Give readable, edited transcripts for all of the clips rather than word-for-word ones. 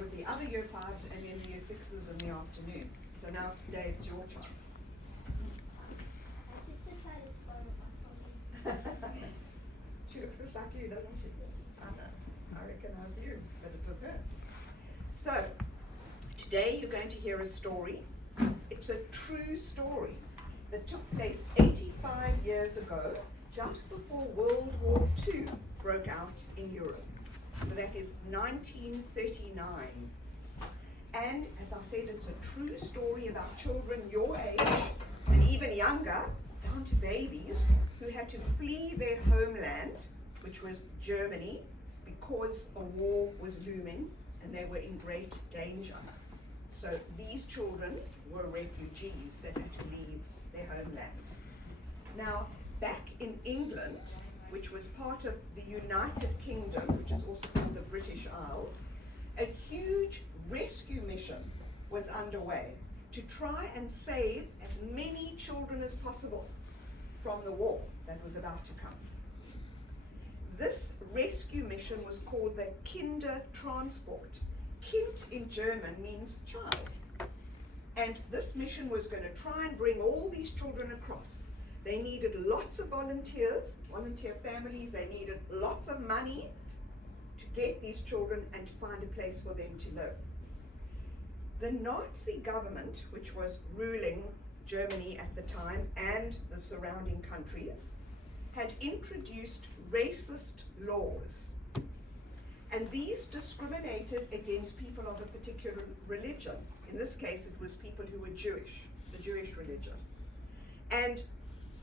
with the other year 5s and then the year 6s in the afternoon. So now today it's your chance. She looks just like you, doesn't she? I know. I recognize you, but it was her. So, today you're going to hear a story. It's a true story that took place 85 years ago, just before World War II broke out in Europe. So that is 1939. And as I said, it's a true story about children your age and even younger, down to babies, who had to flee their homeland, which was Germany, because a war was looming and they were in great danger. So these children were refugees that had to leave their homeland. Now, back in England, which was part of the United Kingdom, which is also called the British Isles, a huge rescue mission was underway to try and save as many children as possible from the war that was about to come. This rescue mission was called the Kindertransport. Kind in German means child. And this mission was going to try and bring all these children across. They needed lots of volunteers, volunteer families. They needed lots of money to get these children and to find a place for them to live. The Nazi government, which was ruling Germany at the time and the surrounding countries, had introduced racist laws. And these discriminated against people of a particular religion. In this case, it was people who were Jewish, the Jewish religion. And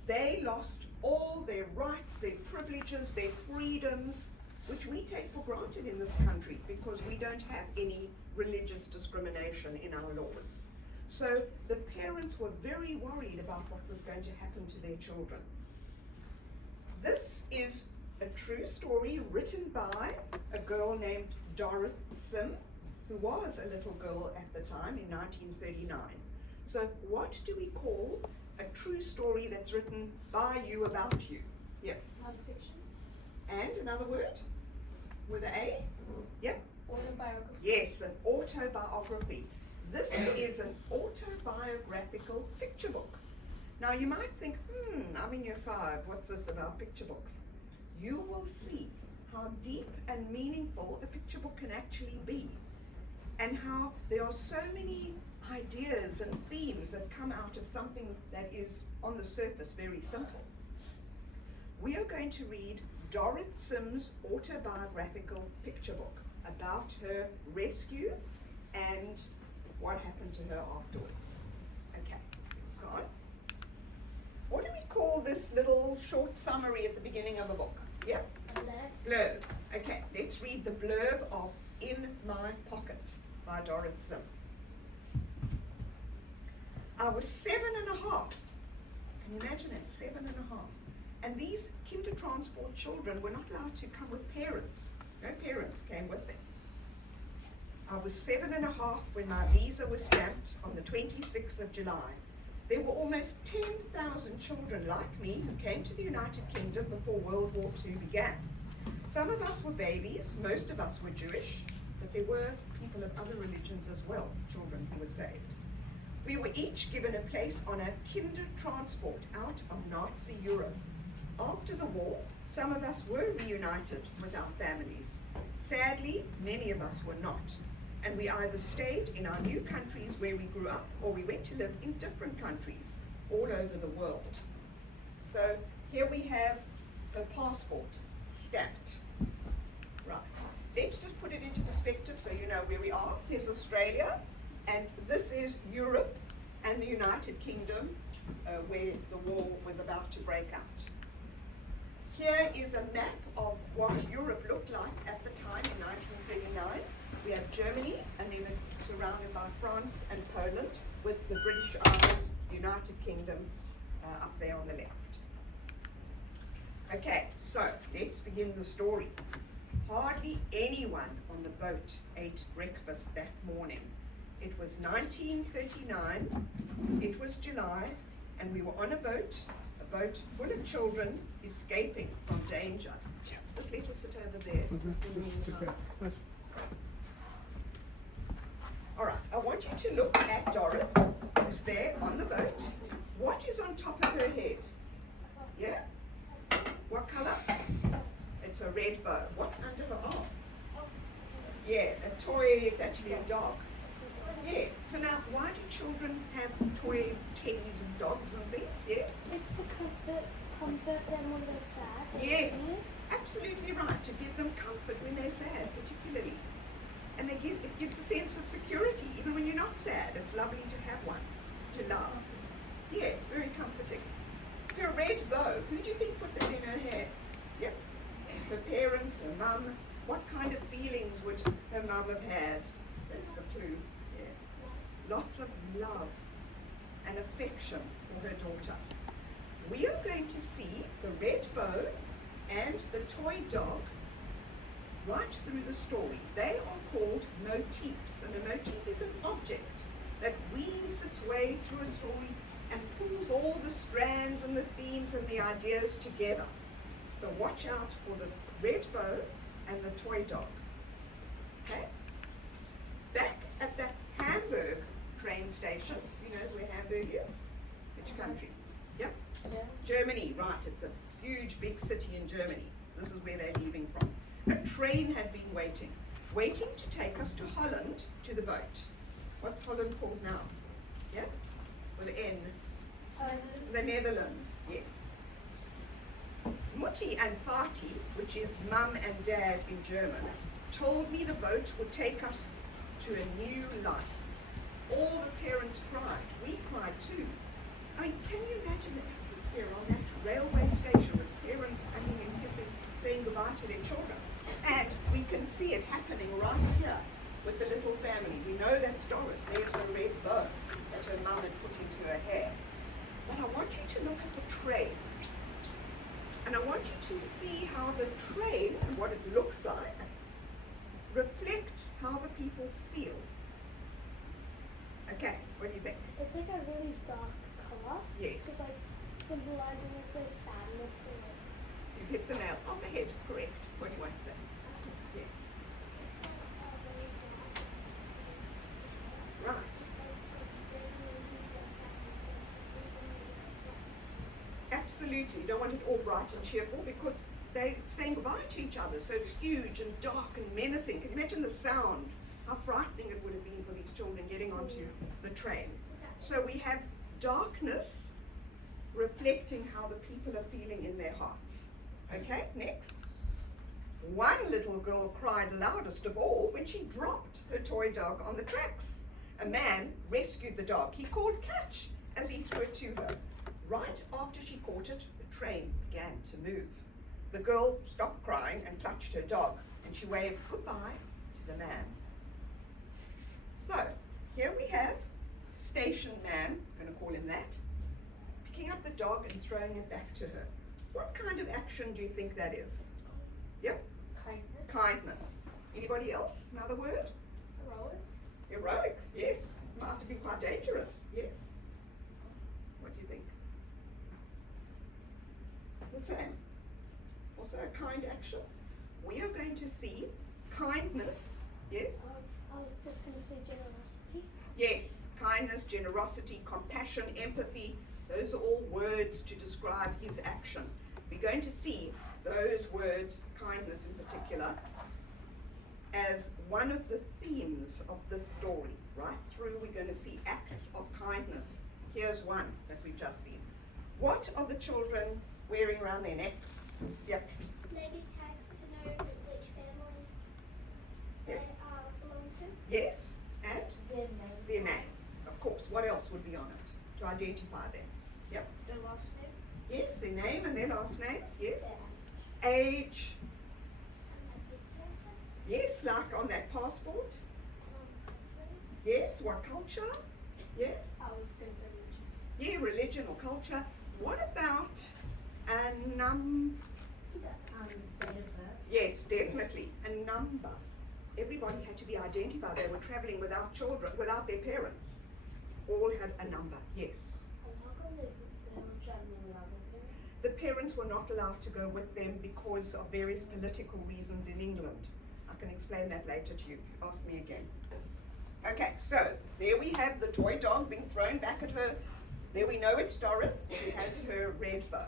they lost all their rights, their privileges, their freedoms, which we take for granted in this country because we don't have any religious discrimination in our laws. So the parents were very worried about what was going to happen to their children. This is a true story written by a girl named Dorothy Sim, who was a little girl at the time in 1939. So what do we call a true story that's written by you about you? Yeah. Non-fiction. And another word? With an A? Yep. Autobiography. Yes, an autobiography. This is an autobiographical picture book. Now you might think, I'm in year 5, what's this about picture books? You will see how deep and meaningful a picture book can actually be, and how there are so many ideas and themes that come out of something that is on the surface very simple. We are going to read Dorothy Sim's autobiographical picture book about her rescue and what happened to her afterwards. Okay, let's go on. What do we call this little short summary at the beginning of a book? Yeah? Blurb. Okay, let's read the blurb of In My Pocket by Dorothy Sim. I was 7.5. Can you imagine it? 7.5. And these Kindertransport children were not allowed to come with parents. No parents came with them. I was 7.5 when my visa was stamped on the 26th of July. There were almost 10,000 children like me who came to the United Kingdom before World War II began. Some of us were babies, most of us were Jewish, but there were people of other religions as well, children who were saved. We were each given a place on a Kindertransport out of Nazi Europe. After the war, some of us were reunited with our families. Sadly, many of us were not. And we either stayed in our new countries where we grew up, or we went to live in different countries all over the world. So here we have the passport stamped. Right. Let's just put it into perspective so you know where we are. Here's Australia, and this is Europe and the United Kingdom, where the war was about to break out. Here is a map of what Europe looked like at the time in 1939. We have Germany, and then it's surrounded by France and Poland, with the British Isles, United Kingdom, up there on the left. Okay, so let's begin the story. Hardly anyone on the boat ate breakfast that morning. It was 1939, it was July, and we were on a boat full of children escaping from danger. Just let us sit over there. you to look at Dorothy, who's there on the boat. What is on top of her head? Yeah? What colour? It's a red bow. What's under her arm? Yeah, a toy, it's actually a dog. Yeah. So now, why do children have toy teddies and dogs and things? Yeah? It's to comfort them when they're sad. Yes, absolutely right. To give them comfort when they're sad, particularly. And it gives a sense of security, even when you're not sad. It's lovely to have one, to love. Yeah, it's very comforting. Her red bow, who do you think put that in her hair? Yep. Her parents, her mum. What kind of feelings would her mum have had? That's the clue. Yeah. Lots of love and affection for her daughter. We are going to see the red bow and the toy dog right through the story. They are called motifs, and a motif is an object that weaves its way through a story and pulls all the strands and the themes and the ideas together. So watch out for the red bow and the toy dog. Okay? Back at the Hamburg train station, you know where Hamburg is? Which country? Yep. Germany, right. It's a huge big city in Germany. This is where they're leaving from. A train had been waiting to take us to Holland, to the boat. What's Holland called now? Yeah? With an N. The Netherlands, yes. Mutti and Vati, which is mum and dad in German, told me the boat would take us to a new life. All the parents cried. We cried too. I mean, can you imagine the atmosphere on that railway station with parents hugging and kissing, saying goodbye to their children? And we can see it happening right here with the little family. We know that's Dorothy. There's the red bow that her mum had put into her hair. But I want you to look at the train. And I want you to see how the train, and what it looks like, reflects how the people feel. Okay, what do you think? It's like a really dark colour. Yes. It's like symbolizing like the sadness and like. You've hit the nail on the head, correct. What do you want to say? Yeah. Right. Absolutely. You don't want it all bright and cheerful because they're saying goodbye to each other. So it's huge and dark and menacing. Can you imagine the sound? How frightening it would have been for these children getting onto the train. So we have darkness reflecting how the people are feeling in their hearts. Okay, next. One little girl cried loudest of all when she dropped her toy dog on the tracks. A man rescued the dog. He called catch as he threw it to her. Right after she caught it, the train began to move. The girl stopped crying and clutched her dog, and she waved goodbye to the man. So, here we have station man, I'm going to call him that, picking up the dog and throwing it back to her. What kind of action do you think that is? Yep. Kindness. Kindness. Anybody else? Another word? Heroic. Heroic, yes. Might have been quite dangerous, yes. What do you think? The same. Also a kind action. We are going to see kindness, yes? I was just going to say generosity. Yes, kindness, generosity, compassion, empathy, those are all words to describe his action. We're going to see those words, kindness in particular, as one of the themes of this story. Right through we're going to see acts of kindness. Here's one that we've just seen. What are the children wearing around their necks? Yep. Maybe tags to know which families Yep. they belong to. Yes, and Their their names. Of course, what else would be on it to identify them? Yep. Their last name. Yes, their name and their last names, yes. Their Age, picture. yes, like on that passport. Yes, what culture? Yeah, I was going to say religion. yeah, religion or culture. What about a yes, definitely, a number. Everybody had to be identified. They were traveling without children, without their parents. All had a number, yes. And how come they were traveling without their parents? The parents were not allowed to go with them because of various political reasons in England. I can explain that later to you. Ask me again. Okay, so There we have the toy dog being thrown back at her. There we know it's Dorothy. She has her red bow.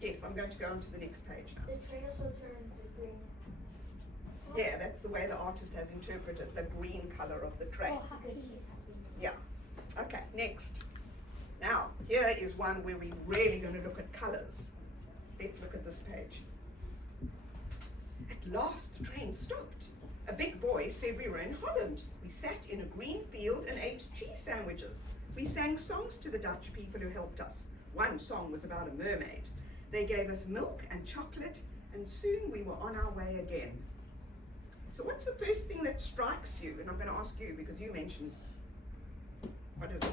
Yes, I'm going to go on to the next page now. The train also turned the green. Yeah, that's the way the artist has interpreted the green color of the train. Oh, because she's happy. Yeah. Okay, next. Now, here is one where we're really going to look at colors. Let's look at this page. At last, the train stopped. A big boy said we were in Holland. We sat in a green field and ate cheese sandwiches. We sang songs to the Dutch people who helped us. One song was about a mermaid. They gave us milk and chocolate, and soon we were on our way again. So what's the first thing that strikes you? And I'm going to ask you because you mentioned, what is it?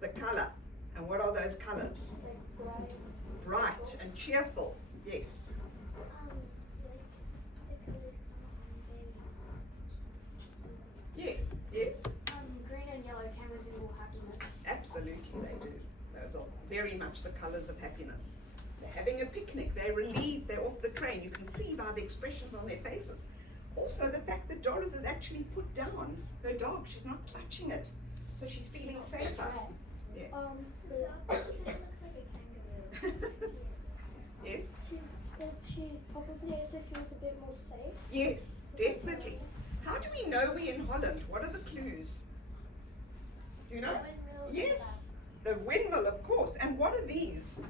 The color. And what are those colors? Bright and cheerful. Yes. Yes, yes. Green and yellow cameras is all happiness. Absolutely they do. Those are very much the colors of happiness. They're having a picnic. They're relieved. They're off the train. You can see by the expressions on their faces. Also the fact that Doris has actually put down her dog. She's not touching it. So she's feeling safer. Yeah. The dog looks like a kangaroo. Yes? She probably also feels a bit more safe. Yes, definitely. How do we know we're in Holland? What are the clues? Do you know? Yes. The windmill, of course. And what are these?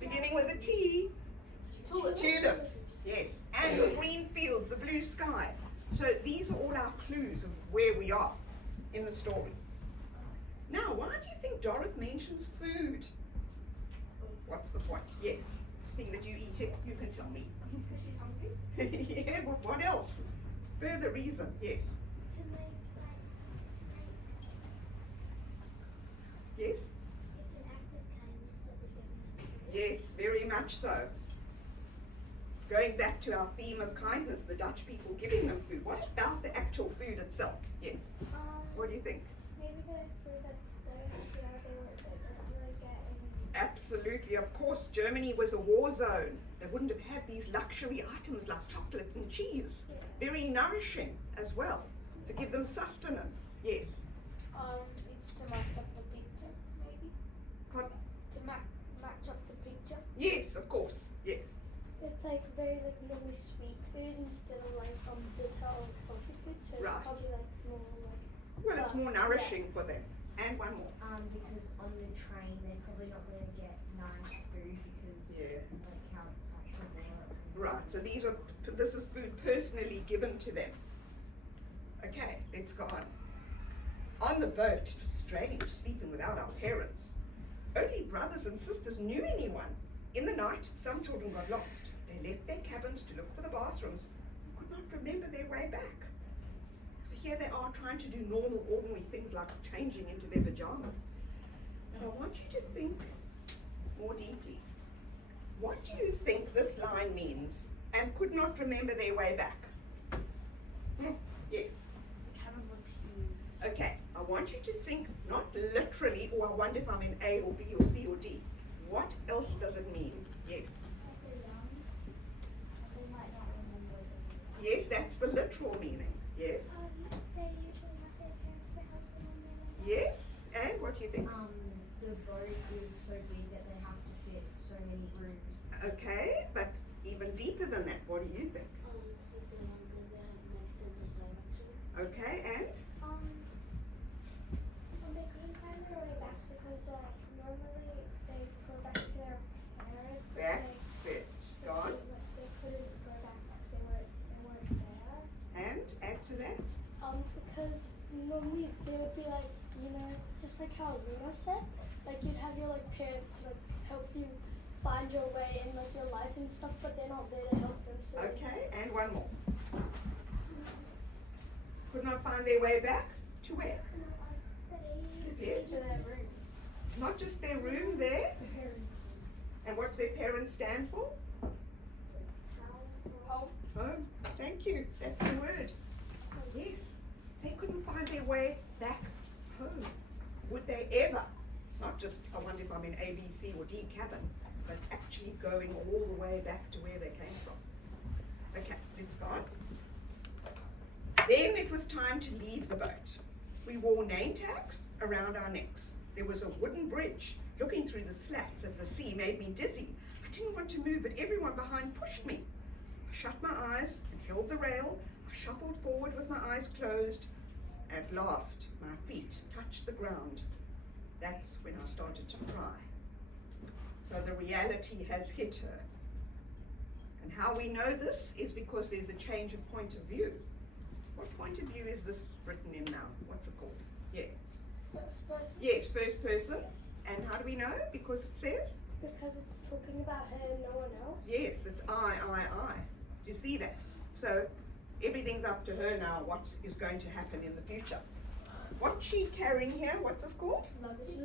Beginning with a T. Tulips. Tulips. Yes. And the green fields, the blue sky. So these are all our clues of where we are in the story. Now, why do you think Dorothy mentions food? What's the point? Yes. Thing that you eat it, you can tell me. Because she's hungry. Yeah, but what else? Further reason, yes. To make Yes? it's an act of kindness that we give. Yes, very much so. Going back to our theme of kindness, the Dutch people giving them food. What about the actual food itself? Yes. What do you think? Maybe the food that they don't really get in. Absolutely, of course, Germany was a war zone. They wouldn't have had these luxury items like chocolate and cheese. Very nourishing as well, to give them sustenance. Yes. It's to match up the picture, maybe. Pardon? To match up the picture. Yes, of course. Yes. It's like very like normally sweet food instead of like bitter or like salty food. So it's Right. probably like more like. Well, it's more nourishing for them. And one more. Because on the train they're probably not going to get nice food because Yeah. like how it's like so Right, so this is food personally given to them. Okay, let's go on. On the boat, it was strange sleeping without our parents. Only brothers and sisters knew anyone. In the night, some children got lost. They left their cabins to look for the bathrooms and could not remember their way back. So here they are trying to do normal, ordinary things like changing into their pajamas. And I want you to think more deeply. What do you think this line means? And could not remember their way back? Yes. The cabin was huge. Okay, I want you to think not literally, or I wonder if I'm in A or B or C or D. What else does it mean? Yes. They might not remember them. Yes, that's the literal meaning. Yes. They usually have their parents to help them on their way. Yes. And what do you think? The boat is so big that they have to fit so many rooms. Okay, but even deeper than that, what do you think? Since they have that nice sense of direction. Okay, and? Well, they couldn't find their way back because normally they go back to their parents. But That's it. Go on. They couldn't go back because they weren't there. And add to that? Because normally they would be like, just like how Luna said, like you'd have your like parents to like help you find your way in like your life and stuff, but they're not there to help them. So Okay, and one more. Could not find their way back to where? Yes. to their room. Not just their room there. Parents. And what's their parents stand for? Home. Home. Thank you. That's the word. Yes. They couldn't find their way back home. Would they ever? Not just, I wonder if I'm in A, B, C, or D cabin, but actually going all the way back to where they came from. Okay, let's go on. Then it was time to leave the boat. We wore name tags around our necks. There was a wooden bridge. Looking through the slats at the sea made me dizzy. I didn't want to move, but everyone behind pushed me. I shut my eyes and held the rail. I shuffled forward with my eyes closed. At last, my feet touched the ground. That's when I started to cry. So the reality has hit her. And how we know this is because there's a change of point of view. What point of view is this written in now? What's it called? Yeah. First person. Yes, first person. And how do we know? Because it says? Because it's talking about her and no one else. Yes, it's I. Do you see that? So everything's up to her now what is going to happen in the future. What's she carrying here? What's this called? Luggage.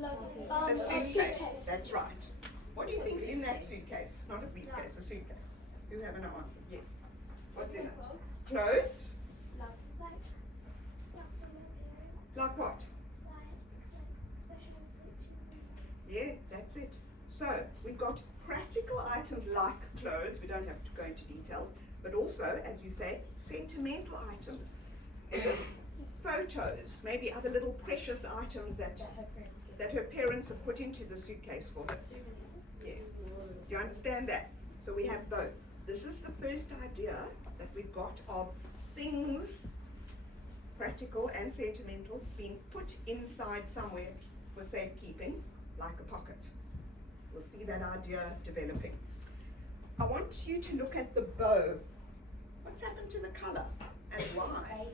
A suitcase. That's right. What do you think's in that suitcase? Not a briefcase, a suitcase. You have an answer. Yes. What's in it? Clothes? Like what? Yeah, that's it. So we've got practical items like clothes. We don't have to go into detail, but also, as you say, sentimental items. Photos, maybe other little precious items that her parents have put into the suitcase for her. Yes. Do you understand that? So we have both. This is the first idea that we've got of things, practical and sentimental, being put inside somewhere for safekeeping, like a pocket. We'll see that idea developing. I want you to look at the bow. What's happened to the colour and why?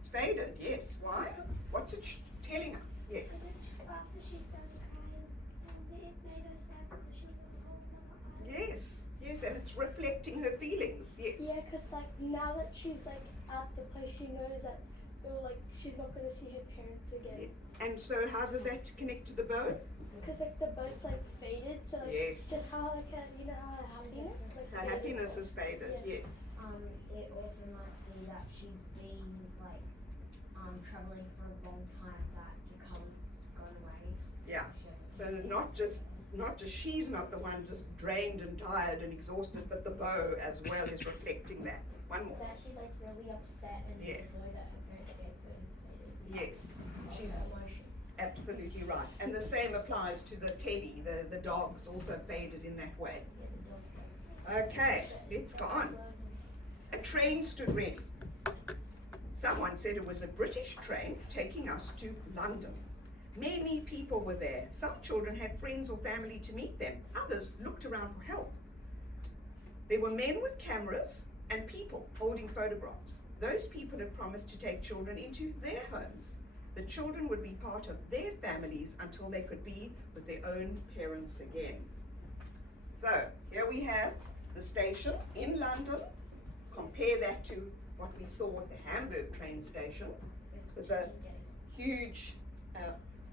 It's faded, yes. Why? What's it telling us? Yes. After she's done crying, and it made her sad because she was on the whole other island. Yes, and it's reflecting her feelings, yes. Yeah, because like now that she's like at the place, she knows that she's not going to see her parents again. Yeah. And so how does that connect to the bow? Because like the boat's like faded, so like Yes. just how like you know how her happiness. Like, Her happiness is faded, Yeah. yes. It also might be that she's been traveling for a long time, that the colour's gone away. Yeah. She hasn't- So not just she's not the one just drained and tired and exhausted, but the bow as well is reflecting that. One more. That she's like really upset and Yeah. the way that her parents gave her is faded. Yes. She's Emotion. absolutely right. And the same applies to the teddy, the dog. It's also faded in that way. Yeah, the dog's like. Okay, let's go on. A train stood ready. Someone said it was a British train taking us to London. Many people were there. Some children had friends or family to meet them. Others looked around for help. There were men with cameras and people holding photographs. Those people had promised to take children into their homes. The children would be part of their families until they could be with their own parents again. So here we have the station in London. Compare that to what we saw at the Hamburg train station with the huge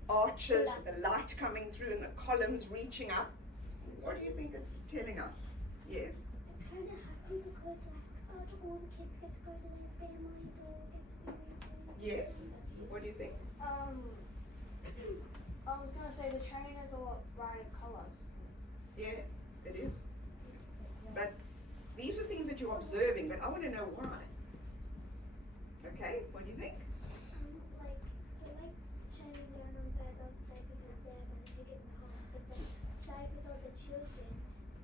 arches, with the light coming through and the columns reaching up. What do you think it's telling us? Yes. It's kind of happy because all the kids get to go to their families or get to be Yes. What do you think? I was gonna say the train is a lot brighter colours. Yeah, it is. But these are things that you're observing, but I want to know why. Okay, what do you think? Like the lights shining down on the outside because they're going to get in the homes, but the side with all the children,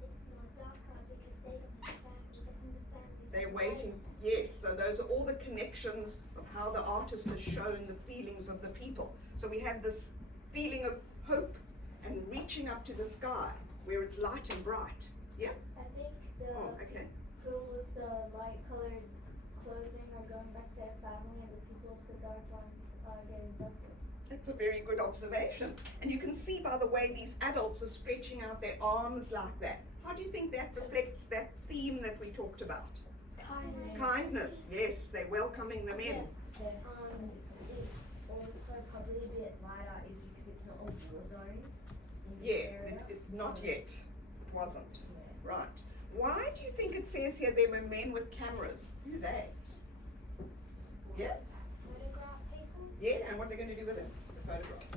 it's more darker because they don't have families. But in the families, They're it's waiting. lights. Yes, so those are all the connections of how the artist has shown the feelings of the people. So we have this feeling of hope and reaching up to the sky where it's light and bright. Yeah? I think the Oh, okay. people with the light coloured clothing are going back to their family, and the people with the dark one are getting adopted. That's a very good observation. And you can see by the way these adults are stretching out their arms like that. How do you think that reflects that theme that we talked about? Kindness. Kindness, yes, they're welcoming them in. It's also probably a bit lighter is because it's not all war zone in this Yeah, area. it's not yet. It wasn't. Yeah. Right. Why do you think it says here there were men with cameras? Who are they? Yeah? Photograph people. Yeah, and what are they going to do with it? The photographs.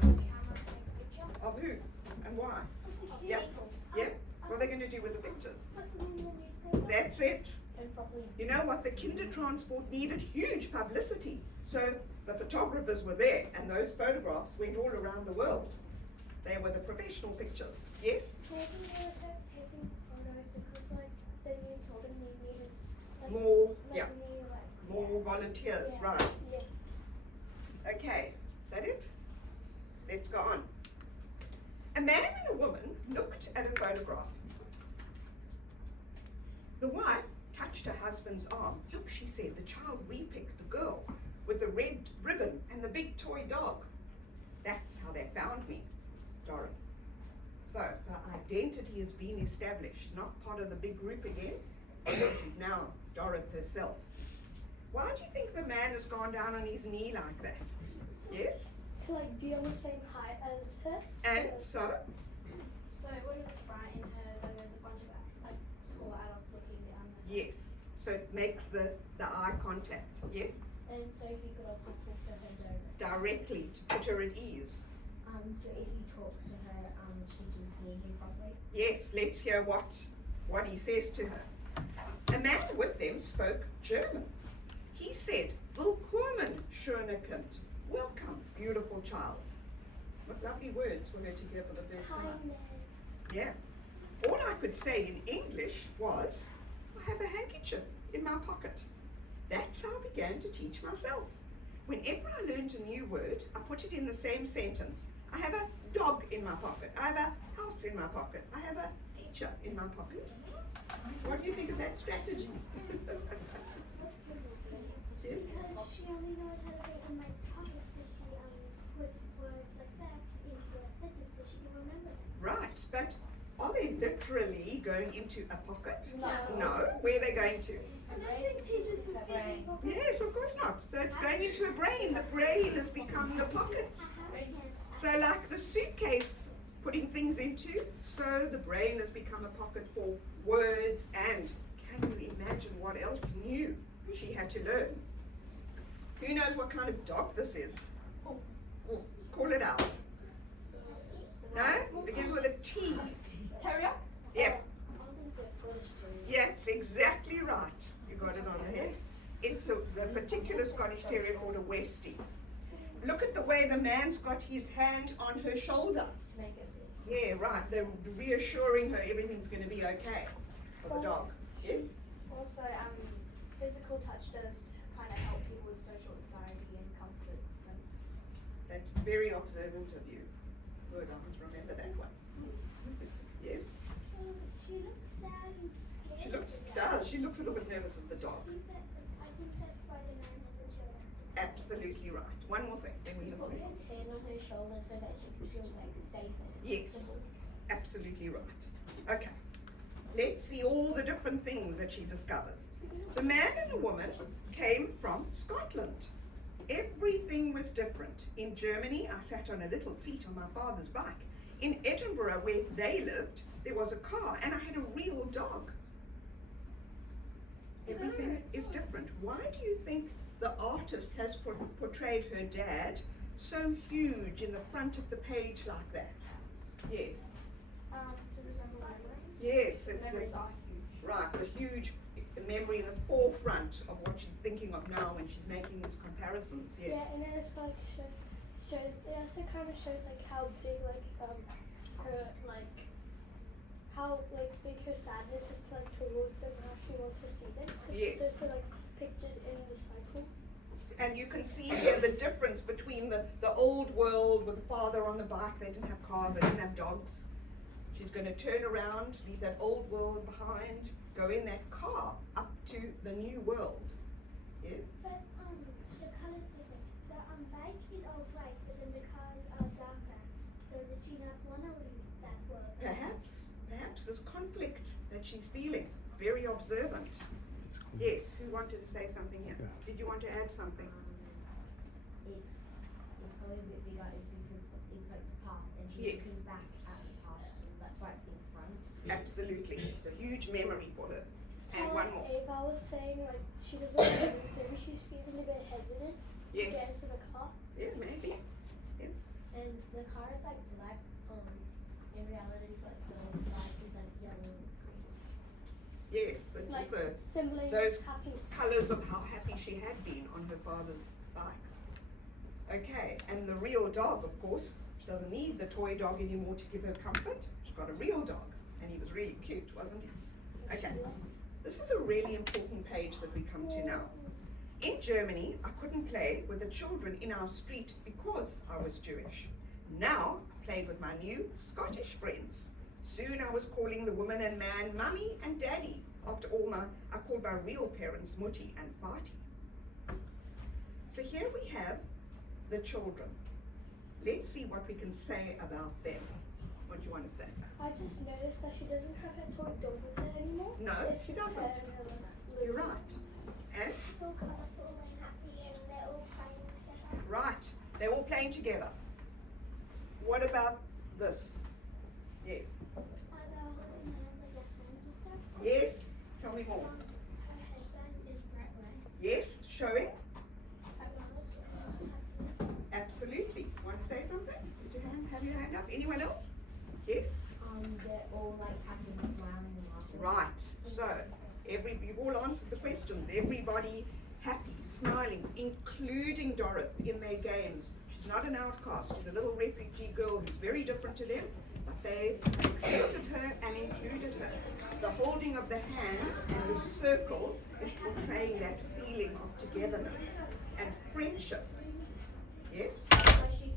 Camera take a picture. Of who? And why? Yeah. Yeah? What are they going to do with the pictures? Put them in the newspaper. That's it. And probably You know what? The Kindertransport needed huge publicity. So the photographers were there, and those photographs went all around the world. They were the professional pictures. Yes? Maybe they were taking photos because like the new children needed like, More, like, yeah, new, like, more volunteers, yeah. right. Yeah. Okay, that it? Let's go on. A man and a woman looked at a photograph. The wife touched her husband's arm. Look, she said, the child we picked, the girl, with the red ribbon and the big toy dog. That's how they found me, Dorothy. So her identity has been established, not part of the big group again. She's now Dorothy herself. Why do you think the man has gone down on his knee like that? Yes? To like be on the same height as her. And so? So when you're frightened her, then there's a bunch of like tall adults looking down her. Yes. So it makes the eye contact. Yes? And so he could also talk to her Directly to put her at ease. So if he talks to her, she can hear him properly. Yes, let's hear what he says to her. A man with them spoke German. He said, Willkommen, schöne Kind. Welcome, beautiful child. What lovely words for her to hear for the first time. Kindness. Yeah. All I could say in English was, I have a handkerchief in my pocket. That's how I began to teach myself. Whenever I learned a new word, I put it in the same sentence. I have a dog in my pocket. I have a house in my pocket. I have a teacher in my pocket. What do you think of that strategy? Yeah? Because she only knows how to say in my pocket, so she put words like that into a sentence so she can remember them. Right, but are they literally going into a pocket? No. No. Where are they going to? I don't think teachers can fit in pockets. Yes, of course not. So it's going into a brain. The brain has become the pocket. So like the suitcase putting things into, so the brain has become a pocket for words, and can you imagine what else new she had to learn? Who knows what kind of dog this is? Oh, call it out. No? Begins with a T. Terrier? Yeah. I think it's a Scottish Terrier. Yeah, it's exactly right. You got it on the head. It's the particular Scottish Terrier called a Westie. Look at the way the man's got his hand on her shoulder. Make it Yeah, right. They're reassuring her everything's going to be okay for the dog. Yes? Also, physical touch does kind of help people with social anxiety and comforts them. That's very observant of you. Good, I must remember that one. Yes? She looks sad and scared. She looks a little bit nervous of the dog. I think that's why the man hasn't showed up. Absolutely right. One more thing. Then we You put listen. his hand on her shoulder so that she can feel like safe and Yes. comfortable. Absolutely right. Okay. Let's see all the different things that she discovers. The man and the woman came from Scotland. Everything was different. In Germany, I sat on a little seat on my father's bike. In Edinburgh, where they lived, there was a car, and I had a real dog. Everything is different. Why do you think the artist has portrayed her dad so huge in the front of the page like that? Yes. To resemble memories. Yes, Because it's memories the, are huge. right, the huge memory in the forefront of what she's thinking of now when she's making these comparisons. Yes. Yeah, and it's like shows. It also kind of shows like how big like her like how like big her sadness is to like towards them, how she wants to see them. 'Cause Yes. she's also like pictured in the cycle. And you can see here the difference between the old world with the father on the bike. They didn't have cars, they didn't have dogs. She's going to turn around, leave that old world behind, go in that car up to the new world. Yeah? But the color's different. The bike is all bright, but then the cars are darker. So did she not want to leave that world? Perhaps there's conflict that she's feeling. Very observant. Yes, who wanted to say something here? Did you want to add something? It's probably a bit bigger is because it's like the past and she's Yes. looking back at the past and that's why it's in front. Absolutely. The huge memory for her. Just And how one like more. Ava was saying, like she doesn't want to move. Maybe she's feeling a bit hesitant to Yes. get into the car. Yeah, maybe. And the car is like black in reality, but the light is like yellow and green. Yes, it's Like also symboling those happiness. colours of how happy she had been on her father's bike. Okay, and the real dog, of course, she doesn't need the toy dog anymore to give her comfort. She's got a real dog, and he was really cute, wasn't he? Okay, this is a really important page that we come to now. In Germany, I couldn't play with the children in our street because I was Jewish. Now, I played with my new Scottish friends. Soon I was calling the woman and man mummy and daddy. After all, I called my real parents Mutti and Fati. So here we have the children. Let's see what we can say about them. What do you want to say? I just noticed that she doesn't have her toy dog with her anymore. No, It's she just doesn't. her and her little You're right. And? It's all colourful and happy and they're all playing together. Right. They're all playing together. What about this? Yes. Are they all holding hands like their friends and stuff? Yes. Tell me more. Her headband is bright red. Yes. Showing? Happiness. Absolutely. Want to say something? Put your hand, have your hand up. Anyone else? Yes. They're all like happy and smiling and laughing. Right. So, you've all answered the questions. Everybody happy, smiling, including Dorothy in their games. She's not an outcast. She's a little refugee girl who's very different to them, but they accepted her and included her. The holding of the hands and the circle is portraying that feeling of togetherness and friendship. Yes? But she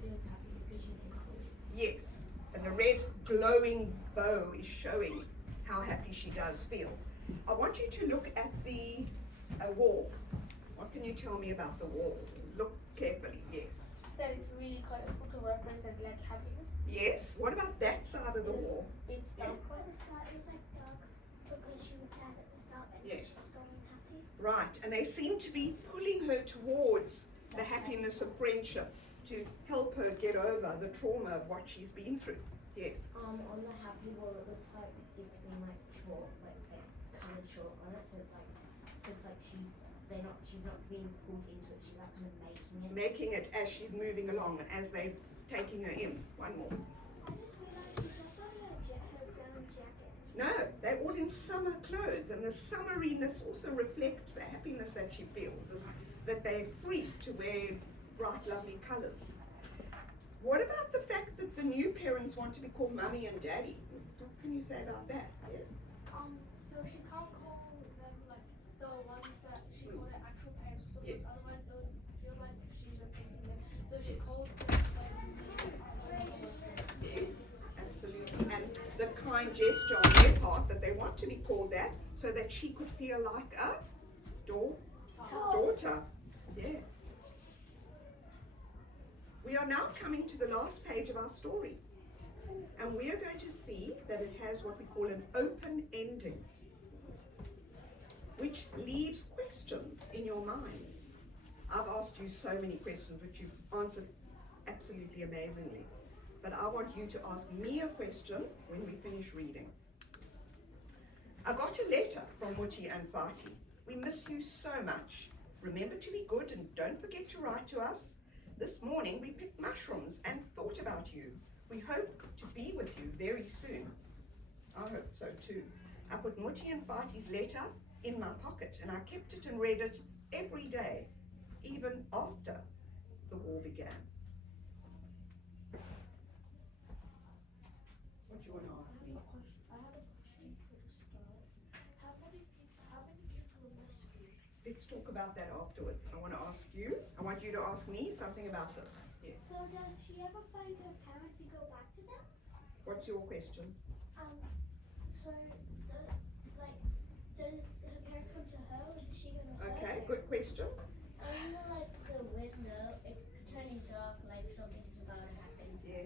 feels happy because she's in college. Yes. And the red glowing bow is showing how happy she does feel. I want you to look at the wall. What can you tell me about the wall? Look carefully, yes. That it's really colorful to represent like happiness. Yes, what about that side of the wall? It's Yeah. dark. At the start it was like dark because she was sad at the start, but Yes. she's going happy. Right, and they seem to be pulling her towards the happiness of friendship to help her get over the trauma of what she's been through. Yes. On the happy wall, it looks like it's been like chalk, like coloured chalk on it. So it's like she's not being pulled into it. She's like kind of making it. Making it as she's moving along and as they're taking her in. One more. I just realised she's not wearing her brown jacket. No, they're all in summer clothes, and the summeriness also reflects the happiness that she feels, that they're free to wear bright, lovely colours. What about the fact that the new parents want to be called mummy and daddy? What can you say about that? Yeah? So she can't call them like the ones that she called her actual parents because Yes. otherwise it would feel like she's replacing them. So she called them Absolutely. And the kind gesture on their part that they want to be called that so that she could feel like a daughter. Yeah. We are now coming to the last page of our story. And we are going to see that it has what we call an open ending, which leaves questions in your minds. I've asked you so many questions, which you've answered absolutely amazingly. But I want you to ask me a question when we finish reading. I got a letter from Mutti and Fati. We miss you so much. Remember to be good and don't forget to write to us. This morning we picked mushrooms and thought about you. We hope to be with you very soon. I hope so too. I put Mutti and Fati's letter in my pocket and I kept it and read it every day, even after the war began. What do you want to ask me? I have a question for the start. How many kids were rescued? Let's talk about that afterwards. I want you to ask me something about this. Yes. So does she ever find her parents and go back to them? What's your question? So does her parents come to her or does she go to her? Okay, good question. Like the window, it's turning dark, like something's about to happen. Yeah.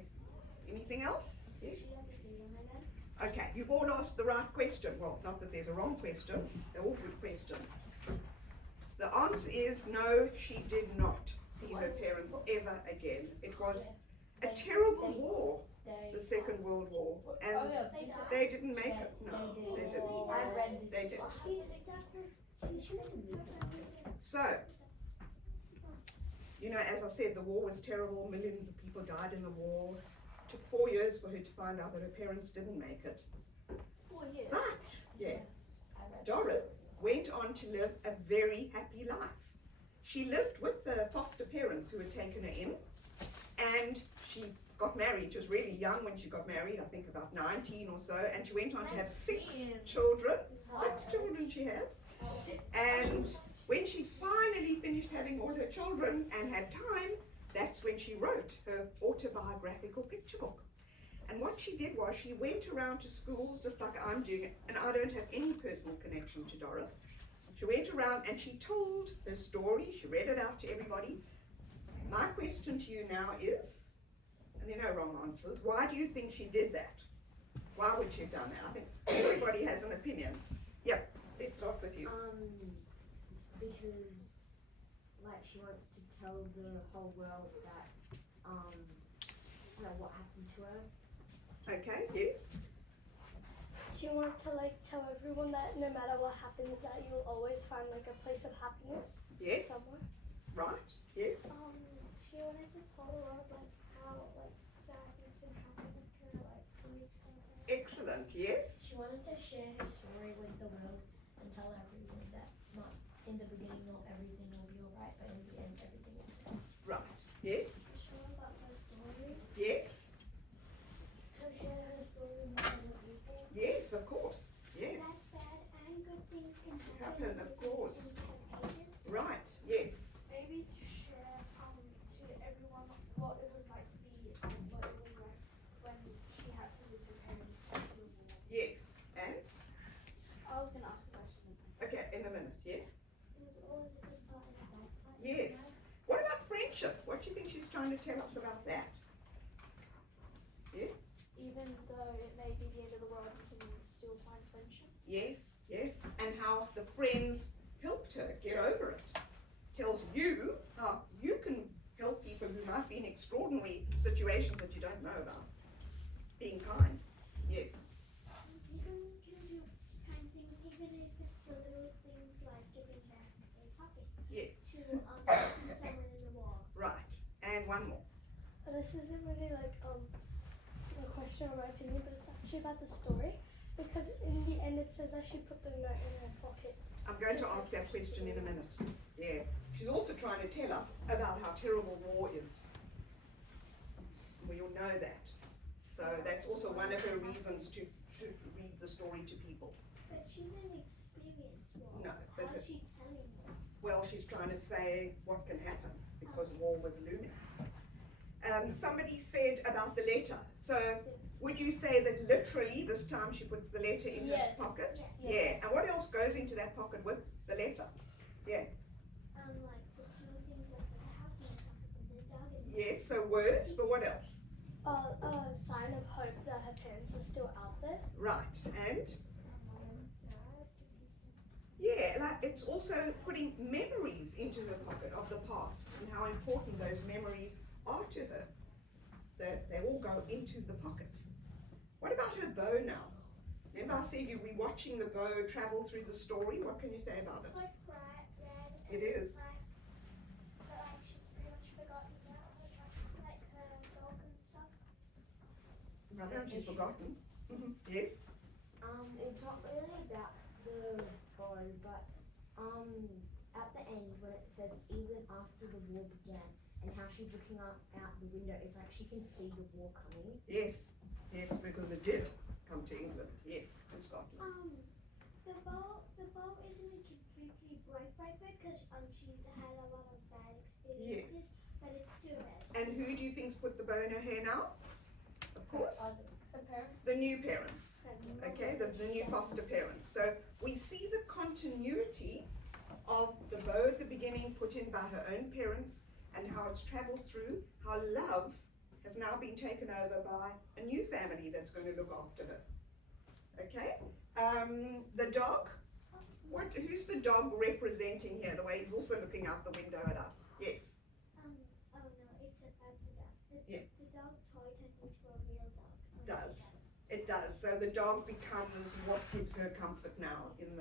Anything else? Yes. Does she ever see them again? Okay, you've all asked the right question. Well, not that there's a wrong question. They're all good questions. The answer is no, she did not see her parents ever again. It was a terrible war, the Second World War, and they didn't make it. No, they didn't. They didn't. She's stuck with So, you know, as I said, the war was terrible. Millions of people died in the war. It took 4 years for her to find out that her parents didn't make it. 4 years. But, yeah, Dorothy went on to live a very happy life. She lived with the foster parents parents who had taken her in, and she got married. She was really young when she got married, I think about 19 or so, and she went on to have 6 children. 6 children she has. And when she finally finished having all her children and had time, that's when she wrote her autobiographical picture book. And what she did was she went around to schools just like I'm doing it, and I don't have any personal connection to Dorothy. She went around and she told her story. She read it out to everybody. My question to you now is, and there are no wrong answers, why do you think she did that? Why would she have done that? I think everybody has an opinion. Yep, let's start with you. Because like she wants to tell the whole world that what happened to her. Okay, yes. She wanted to like tell everyone that no matter what happens, that you'll always find like a place of happiness Yes. somewhere. Right, yes. She wanted to tell the world like how like sadness and happiness can like to each other. Excellent, yes. She wanted to share her story with the world and tell everyone that not in the beginning not everything will be alright, but in the end everything will be alright. Right, yes. Show about her story. Yes. To share her story with other people. Yes, of course. Yes. That bad and good things can Happen, of course. in pages. Right, yes. Maybe to share to everyone what it was like to be, what it was like when she had to lose her parents after the war. Yes. And? I was gonna ask a question. Okay, in a minute, yes. It was always a good part and a bad part. Yes. What about friendship? What do you think she's trying to tell us about that? Yeah? Even though it may be the end of the world, you can still find friendship. Yes, yes. And how the friends helped her get over it. Tells you how you can help people who might be in extraordinary situations that you don't know about. Being kind. Yes. People can do kind things even if it's the little things like giving back a puppy Yeah. to someone in the war. Right. And one more. This isn't really like a question or my opinion, but it's actually about the story. Because in the end it says that she put the note in her pocket. I'm going to ask that question in a minute. Yeah. She's also trying to tell us about how terrible war is. We all know that. So that's also one of her reasons to read the story to people. But she didn't experience war. No, but How is she telling them? well, she's trying to say what can happen because war was looming. Somebody said about the letter. So would you say that literally this time she puts the letter in Yes. her pocket? Yes. Yeah. And what else goes into that pocket with the letter? Yeah. Like the key things like the house and stuff with the dog and Yes. So words, but what else? A sign of hope that her parents are still out there. Right. And mom and dad. yeah, like it's also putting memories into her pocket of the past and how important those memories are to her. They all go into the pocket. What about her bow now? Remember I said you're rewatching the bow travel through the story. What can you say about it? It's like bright red. It is. Black, but like she's pretty much forgotten about her trust, like her dog and stuff. Right now she's forgotten. Yes. It's not really about the bow, but at the end when it says even after the war began and how she's looking out the window, it's like she can see the war coming. Yes. Yes, because it did come to England. Yes, from Scotland. The bow isn't completely bright because she's had a lot of bad experiences, but it's still red. And who do you think's put the bow in her hair now? Of course. Her parents. The new parents. Okay, the new foster parents. So we see the continuity of the bow at the beginning put in by her own parents and how it's traveled through, how love has now been taken over by a new family that's going to look after her. Okay? The dog. Who's the dog representing here? The way he's also looking out the window at us. Yes. Oh no, it's about the dog. The dog toy turned into a real dog. Does. It does. So the dog becomes what gives her comfort now in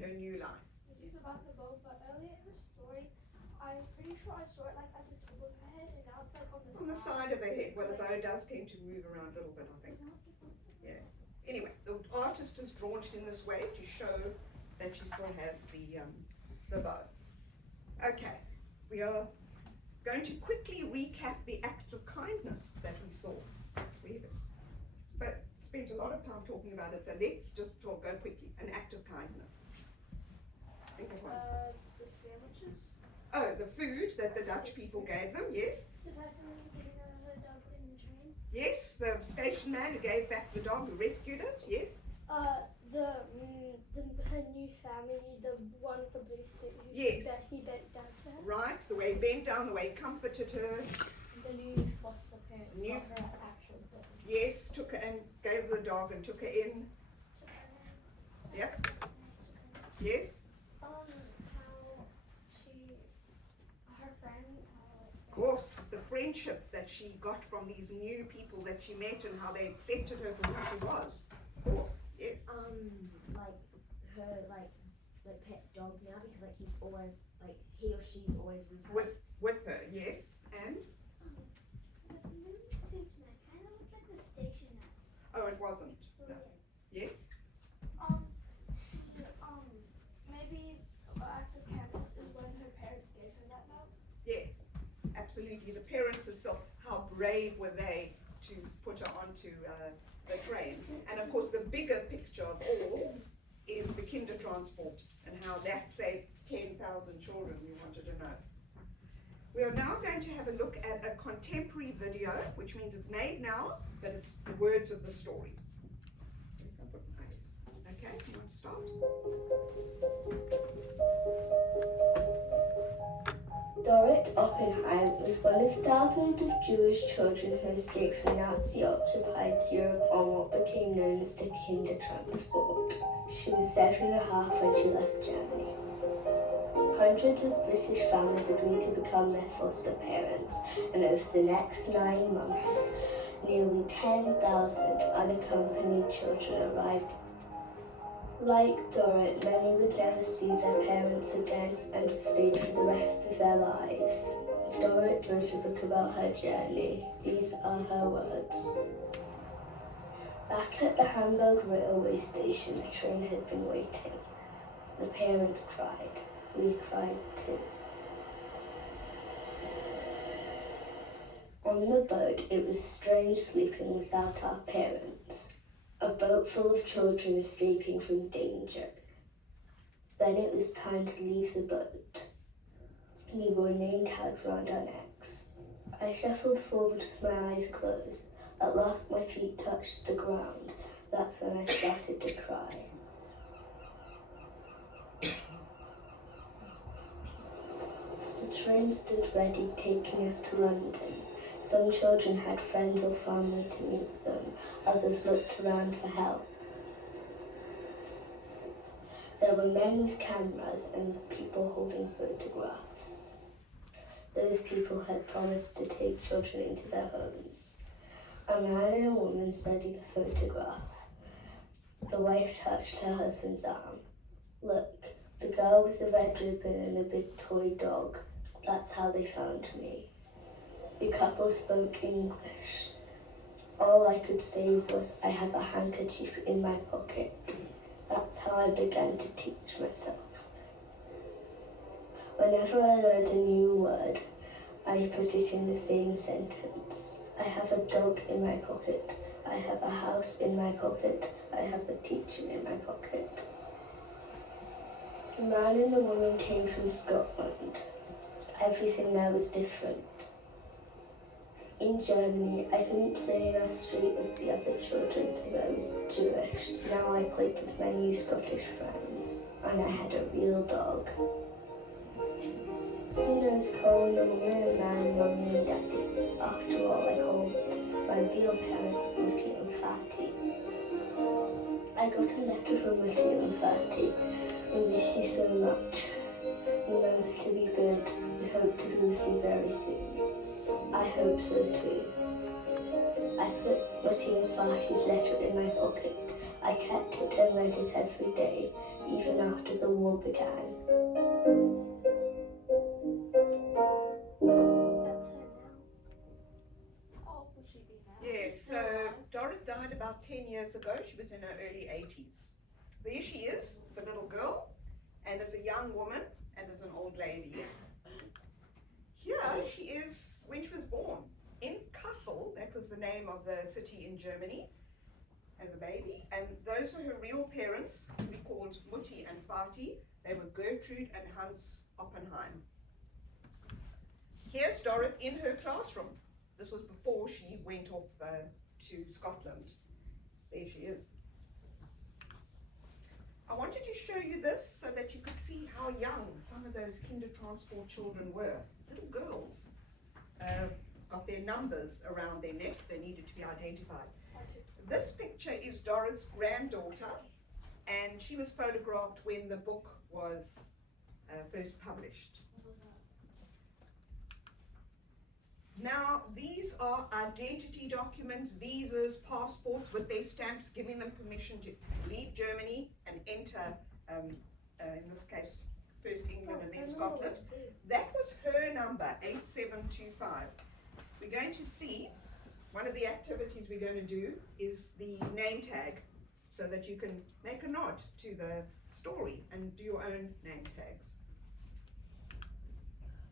her new life. This is about the bow, but earlier in the story, I'm pretty sure I saw it like at the top of her head, and now it's like On the side of her head, well the bow does tend to move around a little bit, I think. Yeah. Anyway, the artist has drawn it in this way to show that she still has the bow. Okay, we are going to quickly recap the acts of kindness that we saw. We spent a lot of time talking about it, so let's just go quickly. An act of kindness. Think of one. The sandwiches. Oh, the food that the Dutch people gave them, yes. The person getting her dog in the train. Yes, the station man who gave back the dog, who rescued it, yes. Her new family, the one with the blue suit who Yes. he bent down to her. Right, the way he bent down, the way he comforted her. The new foster parents, New- not her actual parents. Yes, took her and gave her the dog and took her in. Yep. Yes. How she, her friends, Of course, the friendship that she got from these new people that she met and how they accepted her for who she was. Of course, yes. Like her pet dog now, because like he's always like he or she's always with her. With her, yes. And? the blue suit man kind of looked like the station man. Oh, it wasn't. No. Yes. Maybe act of kindness is when her parents gave her that dog. Yes, absolutely. The parents themselves, how brave were they to put her onto the train. And of course, the bigger picture of all is the kinder transport and how that saved 10,000 children, we wanted to know. We are now going to have a look at a contemporary video, which means it's made now, but it's the words of the story. Okay, you want to start? Dorrit Oppenheim was one of thousands of Jewish children who escaped from Nazi-occupied Europe on what became known as the Kindertransport. She was 7.5 when she left Germany. Hundreds of British families agreed to become their foster parents, and over the next 9 months, nearly 10,000 unaccompanied children arrived. Like Dorrit, many would never see their parents again and stayed for the rest of their lives. Dorrit wrote a book about her journey. These are her words. Back at the Hamburg railway station, a train had been waiting. The parents cried. We cried too. On the boat, it was strange sleeping without our parents. A boat full of children escaping from danger. Then it was time to leave the boat. We wore name tags around our necks. I shuffled forward with my eyes closed. At last my feet touched the ground. That's when I started to cry. The train stood ready, taking us to London. Some children had friends or family to meet them. Others looked around for help. There were men with cameras and people holding photographs. Those people had promised to take children into their homes. A man and a woman studied a photograph. The wife touched her husband's arm. Look, the girl with the red ribbon and a big toy dog. That's how they found me. The couple spoke English. All I could say was, I have a handkerchief in my pocket. That's how I began to teach myself. Whenever I learned a new word, I put it in the same sentence. I have a dog in my pocket. I have a house in my pocket. I have a teacher in my pocket. The man and the woman came from Scotland. Everything there was different. In Germany, I couldn't play in our street with the other children because I was Jewish. Now I played with my new Scottish friends, and I had a real dog. Soon I was calling the woman and man Mummy and Daddy. After all, I called my real parents Mutti and Fati. I got a letter from Mutti and Fati. We miss you so much. Remember to be good. We hope to be with you very soon. I hope so too. I put Mutti and Fati's letter in my pocket. I kept it and read it every day, even after the war began. That's her now. Oh, will she be now? Yes, She's so still alive. Dorrit died about 10 years ago. She was in her early 80s. There she is, the little girl, and as a young woman, and as an old lady. Here she name of the city in Germany as a baby. And those are her real parents, we called Mutti and Vati. They were Gertrude and Hans Oppenheim. Here's Dorothy in her classroom. This was before she went off to Scotland. There she is. I wanted to show you this so that you could see how young some of those Kindertransport children were. Little girls got their numbers around their necks. They needed to be identified. This picture is Doris' granddaughter, and she was photographed when the book was first published. Now, these are identity documents, visas, passports with their stamps giving them permission to leave Germany and enter, in this case, first England and then Scotland. That was her number, 8725. We're going to see, one of the activities we're going to do is the name tag, so that you can make a nod to the story and do your own name tags.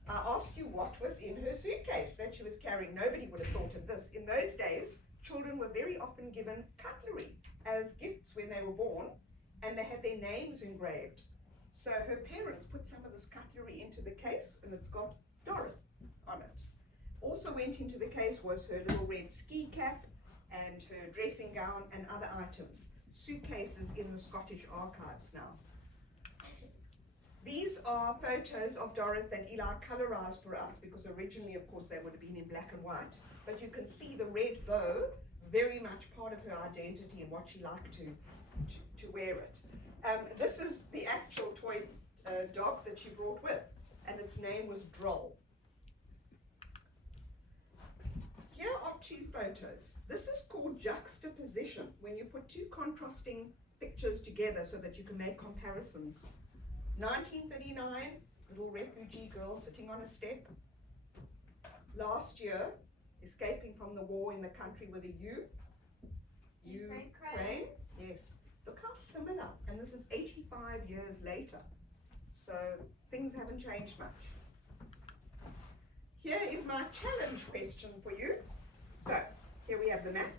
I asked you what was in her suitcase that she was carrying. Nobody would have thought of this. In those days, children were very often given cutlery as gifts when they were born, and they had their names engraved. So her parents put some of this cutlery into the case, and it's got Dorothy on it. Also went into the case was her little red ski cap and her dressing gown and other items. Suitcases in the Scottish archives now. These are photos of Dorothy that Eli colorized for us, because originally, of course, they would have been in black and white. But you can see the red bow, very much part of her identity and what she liked to wear it. This is the actual toy dog that she brought with, and its name was Droll. Here are two photos. This is called juxtaposition, when you put two contrasting pictures together so that you can make comparisons. 1939, little refugee girl sitting on a step. Last year, escaping from the war in the country with a Ukraine. Yes. Look how similar, and this is 85 years later. So things haven't changed much. Here is my challenge question for you. So here we have the map.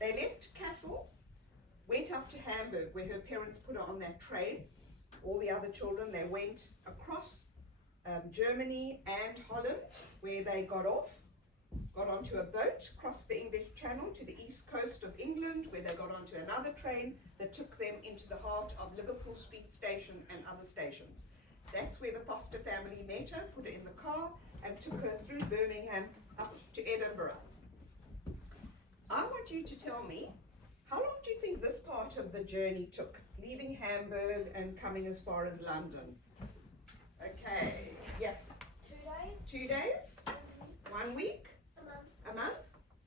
They left Kassel, went up to Hamburg, where her parents put her on that train. All the other children, they went across Germany and Holland, where they got off, got onto a boat, crossed the English Channel to the east coast of England, where they got onto another train that took them into the heart of Liverpool Street Station and other stations. That's where the Foster family met her, put her in the car, and took her through Birmingham up to Edinburgh. I want you to tell me, how long do you think this part of the journey took, leaving Hamburg and coming as far as London? Okay, yeah. 2 days. 2 days? 1 week? A month. A month?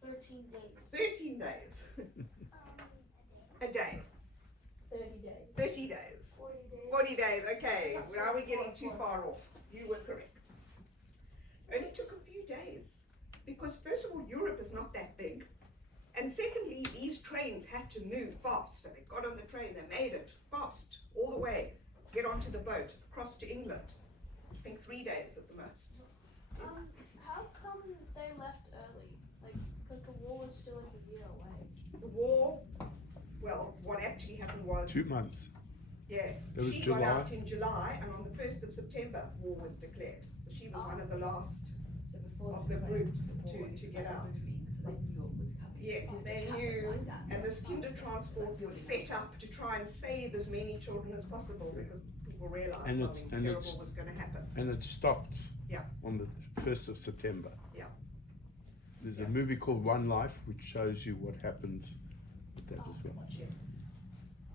13 days. 13 days. A day. A day. 30 days. 30 days. 40 days. 40 days, okay. Now we're getting too far off. You were correct. Only took a few days. Because first of all, Europe is not that big. And secondly, these trains had to move fast. So they got on the train, they made it fast, all the way. Get onto the boat, across to England. I think 3 days at the most. How come they left early? Like, because the war was still like a year away. The war, well, what actually happened was, 2 months. yeah, It was she July. got out in July, and on the 1st of September, war was declared. So she was one of the last. So before Of the groups before to it was get like out. moving, so they knew it was coming. Yeah, It they just knew, happened like that. and this Kindertransport was set up to try and save as many children as possible, because people realised And something it's- and terrible it's- was going to happen. And it stopped Yeah. on the 1st of September. Yeah. There's Yeah. a movie called One Life, which shows you what happened with that as well.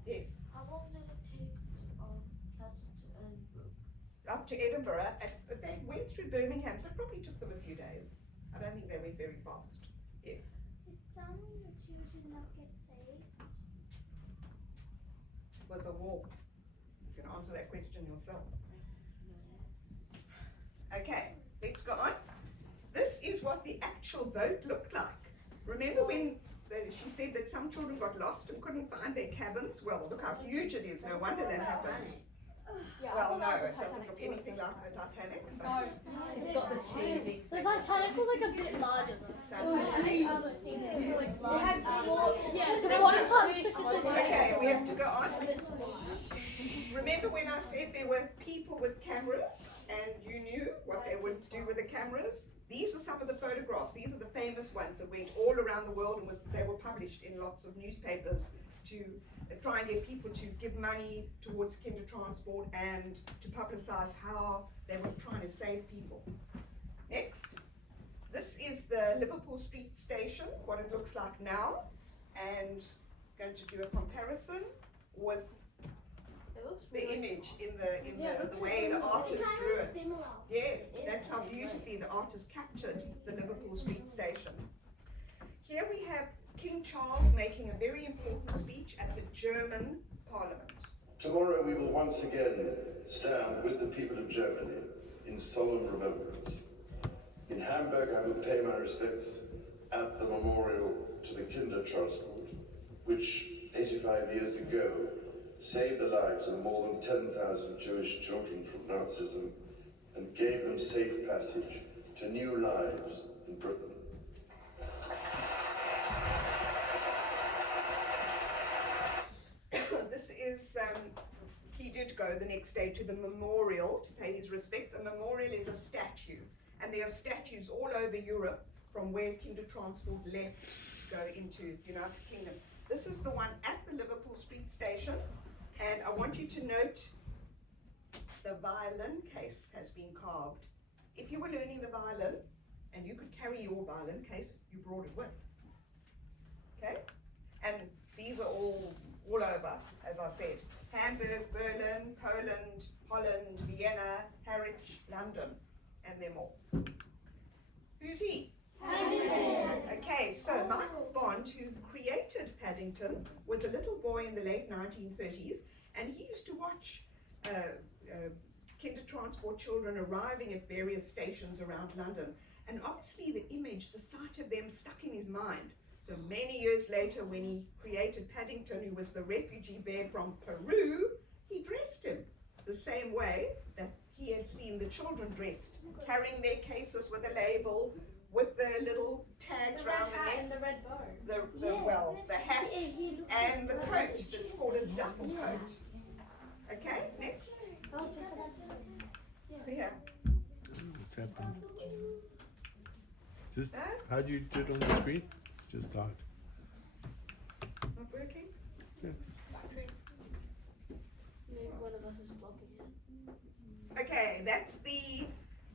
Yes, How long did it take Castle to Edinburgh? up to Edinburgh, but they went through Birmingham, so it probably took them a few days. I don't think they went very fast. Yes. Did some of the children not get saved? It was a war. You can answer that question yourself. Okay, let's go on. This is what the actual boat looked like. Remember when she said that some children got lost and couldn't find their cabins? Well, look how huge it is. No wonder that happened. Yeah, Well, I no, thought it that was the doesn't look Titanic anything too. like the Titanic. It's got the steering. The Titanic was like a bit larger though. Yeah, so one time took the Titanic. Okay, we have to go on. A bit smaller. Remember when I said there were people with cameras and you knew what they would do with the cameras? These are some of the photographs. These are the famous ones that went all around the world and they were published in lots of newspapers to try and get people to give money towards kinder transport and to publicize how they were trying to save people. Next. This is the Liverpool Street Station, what it looks like now, and going to do a comparison with It looks the really image small. in the way the artist drew it. Yeah, that's how beautifully the artist captured the Liverpool Street Station. Here we have King Charles making a very important speech at the German Parliament. Tomorrow we will once again stand with the people of Germany in solemn remembrance. In Hamburg I will pay my respects at the memorial to the Kindertransport, which 85 years ago saved the lives of more than 10,000 Jewish children from Nazism and gave them safe passage to new lives in Britain. This is, he did go the next day to the memorial to pay his respects. A memorial is a statue, and there are statues all over Europe from where Kindertransport left to go into the United Kingdom. This is the one at the Liverpool Street Station, and I want you to note the violin case has been carved. If you were learning the violin and you could carry your violin case, you brought it with. Okay? And these are all over, as I said. Hamburg, Berlin, Poland, Holland, Vienna, Harwich, London, and them all. Who's he? Paddington. Okay, so Michael Bond, who created Paddington, was a little boy in the late 1930s, and he used to watch Kindertransport children arriving at various stations around London. And obviously the image, the sight of them stuck in his mind. So many years later, when he created Paddington, who was the refugee bear from Peru, he dressed him the same way that he had seen the children dressed, carrying their cases with a label, with the little tags around the neck. And the red bow. The hat and the coat, that's called a duffel coat. Okay, next. Oh, just about to say. Yeah. What's happened? Just Huh? how do you do it on the screen? It's just that. Not working? Yeah. Maybe one of us is blocking it. Okay, that's the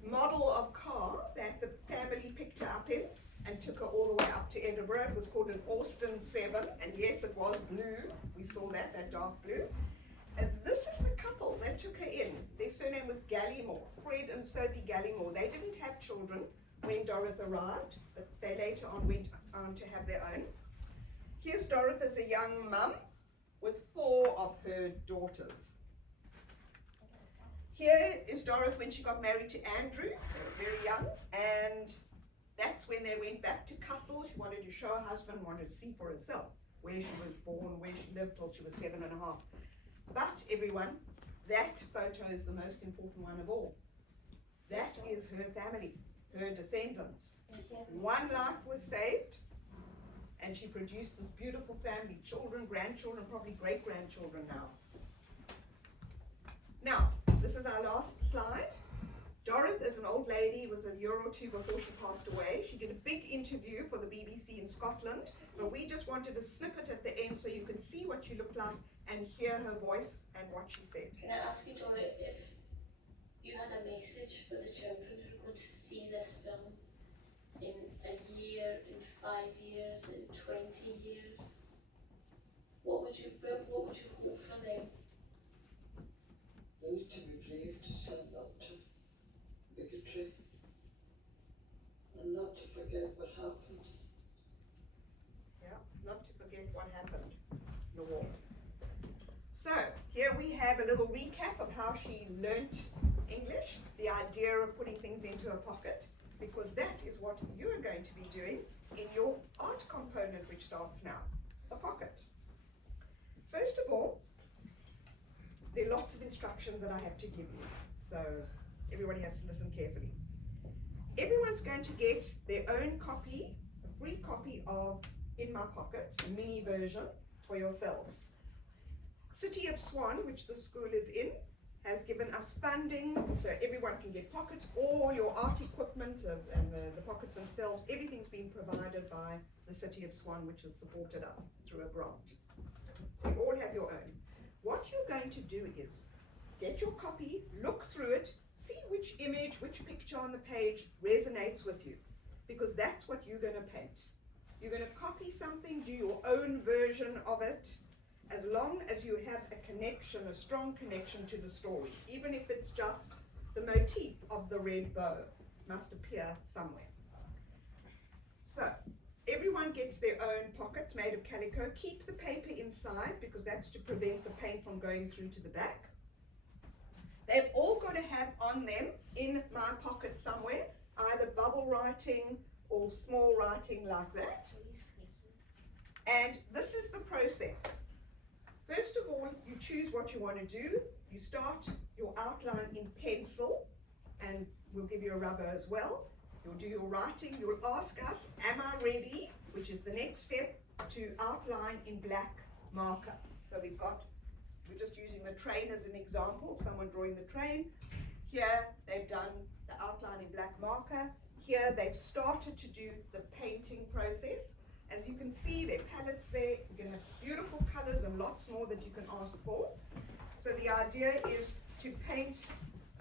model of car that the family picked her up in and took her all the way up to Edinburgh. It was called an Austin 7, and yes, it was blue. We saw that dark blue. And this is the couple that took her in. Their surname was Gallimore, Fred and Sophie Gallimore. They didn't have children when Dorothy arrived, but they later on went on to have their own. Here's Dorothy as a young mum with 4 of her daughters. Here is Dorothy when she got married to Andrew. They were very young, and that's when they went back to Castle. She wanted to show her husband, wanted to see for herself where she was born, where she lived till she was 7 and a half. But everyone, that photo is the most important one of all. That is her family, her descendants. One life was saved, and she produced this beautiful family, children, grandchildren, probably great-grandchildren now. Now, this is our last slide. Dorothy, as an old lady, was a year or 2 before she passed away. She did a big interview for the BBC in Scotland, but we just wanted a snippet at the end so you can see what she looked like and hear her voice and what she said. Can I ask you, Dorothy, if you had a message for the children who are going to see this film in a year, in 5 years, in 20 years, what would you hope for them? They need to be brave to stand up to bigotry and not to forget what happened. Yeah, not to forget what happened in the war. So, here we have a little recap of how she learnt English, the idea of putting things into a pocket, because that is what you are going to be doing in your art component, which starts now, the pocket. First of all, there are lots of instructions instructions that I have to give you. So everybody has to listen carefully. Everyone's going to get their own copy, a free copy of In My Pocket, a mini version for yourselves. City of Swan, which the school is in, has given us funding so everyone can get pockets. All your art equipment and the pockets themselves, everything's been provided by the City of Swan, which has supported us through a grant. So you all have your own. What you're going to do is get your copy, look through it, see which image, which picture on the page resonates with you, because that's what you're going to paint. You're going to copy something, do your own version of it, as long as you have a connection, a strong connection to the story, even if it's just the motif of the red bow must appear somewhere. So everyone gets their own pockets made of calico. Keep the paper inside because that's to prevent the paint from going through to the back. They've all got to have on them, in my pocket somewhere, either bubble writing or small writing like that. And this is the process. First of all, you choose what you want to do. You start your outline in pencil, and we'll give you a rubber as well. You'll do your writing. You'll ask us, am I ready? Which is the next step, to outline in black marker. So we're just using the train as an example, someone drawing the train. Here, they've done the outline in black marker. Here, they've started to do the painting process. As you can see, there are palettes there. You can have beautiful colors and lots more that you can ask for. So the idea is to paint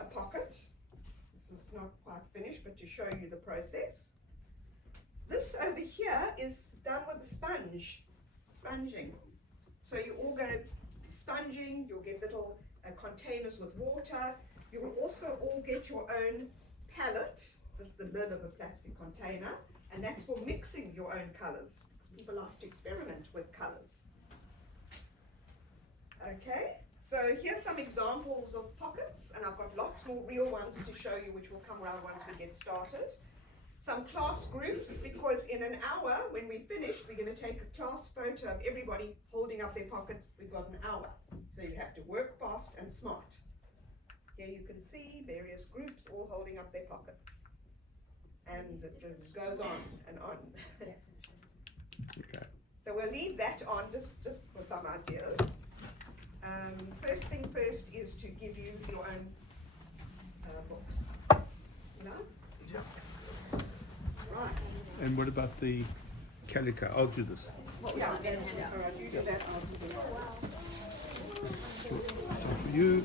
a pocket. This is not quite finished, but to show you the process. This over here is done with a sponge, sponging. So you all go sponging, you'll get little containers with water. You will also all get your own palette. This is the lid of a plastic container. And that's for mixing your own colors. People like to experiment with colors. Okay, so here's some examples of pockets, and I've got lots more real ones to show you, which will come around once we get started. Some class groups, because in an hour, when we finish, we're going to take a class photo of everybody holding up their pockets. We've got an hour, so you have to work fast and smart. Here you can see various groups all holding up their pockets. And it just goes on and on. Okay. So we'll leave that on just for some ideas. First thing first is to give you your own books. You know? Right. And what about the calico? I'll do this. Yeah. All right, you do that, I'll do that. So for you.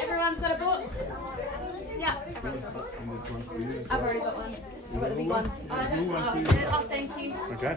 Everyone's got a book? Yeah. I've already got one. I've got the big one. Oh, thank you. Okay.